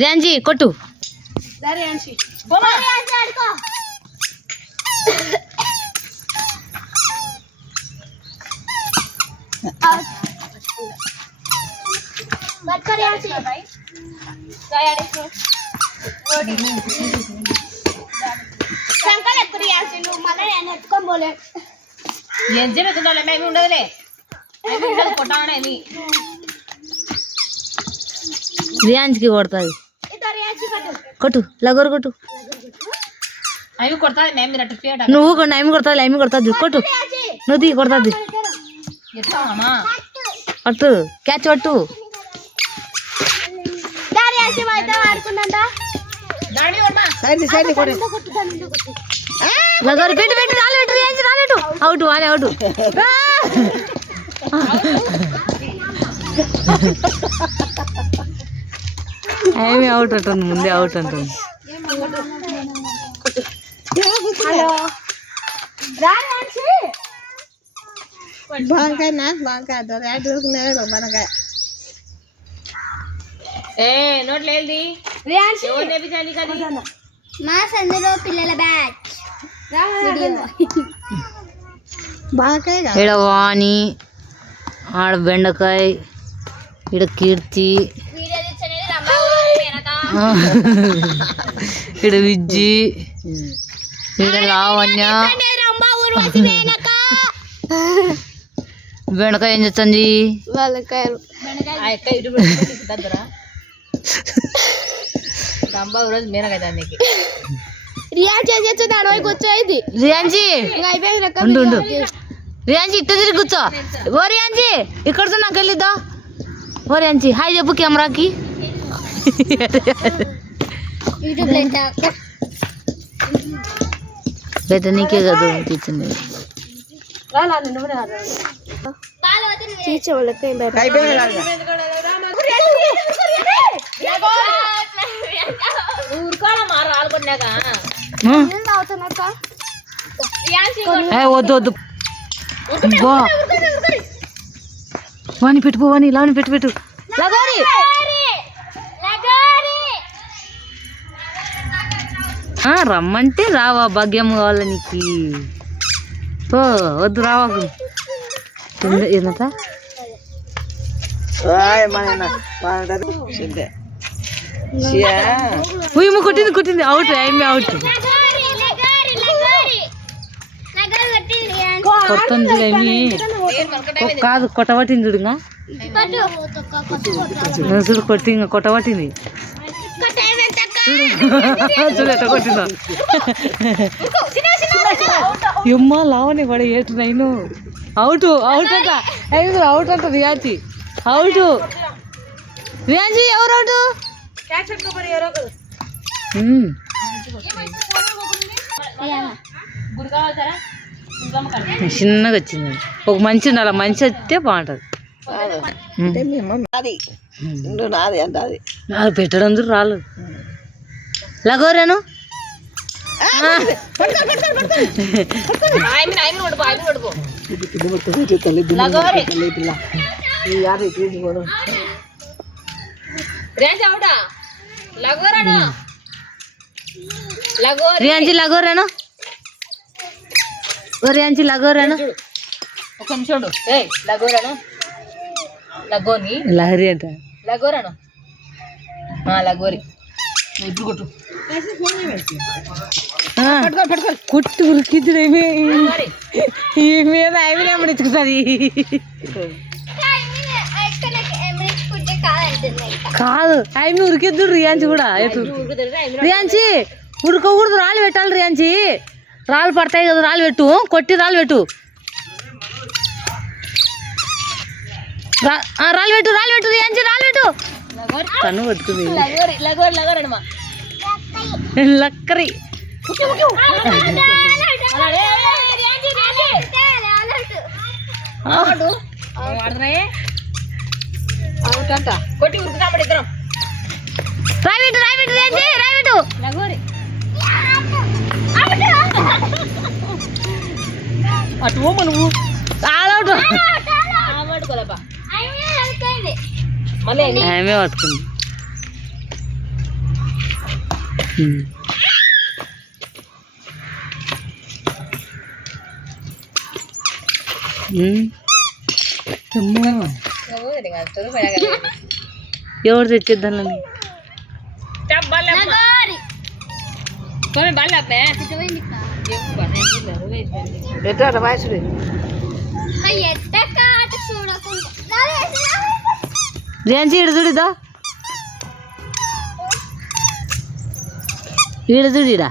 రియాన్జీ కొట్టు. రియాన్స్కి కొడుతుంది. కొట్టు లగోరు కొట్టు. నువ్వు కొన్ని ఆమె కొడుతుంది, ఆమె కొడుతుంది. కొట్టు నువ్వు తీ కొడుతుంది. పట్టు క్యాచ్ పట్టు. లగోరు పెట్టి పెట్టి రాలేటు రాలేటు. అవుట్ వానే అవుట్. ఏమి అవుట్ అంటుంది, ముందే అవుట్ అంటుంది. బాంకాయ నాకు బాంకాయ బనకాయ నోట్లేది మా సందులో పిల్లల బ్యాచ్ బాంకాయ. ఈడ వాణి, ఆడ బెండకాయ, ఈడ కీర్తి, ఈడ విజ్జి, ఈడ లావణ్య. బెండకాయ ఏం చేస్తుంది? రియాన్జీ ఉండు ఉండు. రియాన్జీ ఇట్ట తిరిగి కూర్చో. ఓ రియాన్జీ ఇక్కడ నాకు వెళ్ళిద్దా. ఓ రియాన్జీ హాయ్ చెప్పు కెమెరాకి. బయట నీకే కదా తీర్చింది. వద్దు వద్దు వాణి పెట్టు, వాణి లావని పెట్టు పెట్టు. లగోరి రమ్మంటే రావా, భాగ్యం కావాలి నీకు. ఓ వద్దు రావా. ఏంట కొట్టింది కొట్టింది. అవుట్ ఏమి అవుట్. కొట్టింది ఏమి కాదు, కొట్టబట్టింది చూడుగా. చూడు కొట్టి ఇంకా కొట్టబట్టింది చూడు ఎట్ట కొట్టిందా. ఎమ్మా లావని పడే ఏటు నైను. అవుట్ అవుట్ అంట. అవుట్ అంట రియాన్జీ. అవుట్ రియాన్జీ ఎవరు అవుట్? చిన్నగా వచ్చింది. ఒక మంచి ఉండాలి, మంచి వస్తే బాగుంటుంది. అది పెట్టడం రాలేదు. లగోరేను రియాన్జీ లగోరేను. రియాన్జీ లగోరేను. ఒక నిమిషం లగోరాను. లగోని లహరి అంట. లగోరాను లగోరి. ఇప్పుడు కొట్టు కుట్టు ఉరికిద్దు. ఈ మీద ఐవినే ఎమ్మడిచ్చుకుంటుంది. కాదు ఐమి ఉరికిద్దు. రియాన్జీ కూడా ఎటు రియాన్జీ ఉడకకూడదు, రాళ్ళు పెట్టాలి. రియాన్జీ రాళ్ళు పడతాయి కదా, రాళ్ళు పెట్టు. కొట్టి రాళ్ళు పెట్టు. రాళ్ళు పెట్టు, రాళ్ళు పెట్టు రియాన్జీ, రాళ్ళు పెట్టు. కన్ను పట్టుకుంది. లక్కరి కొట్టి ఉరుకుతాడు ఇద్దరం. రాయబెట్టు రాయబెట్టు రియాన్జీ రాయబెట్టు. అటు నువ్వు ఆడవుట్. మళ్ళీ ఆమె పట్టుకుంది. ఉమ్. ఉమ్. అమ్మా. ఎవరు తెచ్చిద్దానని రియాన్సి ఈడ చూడిదా ఈడ చూడిడా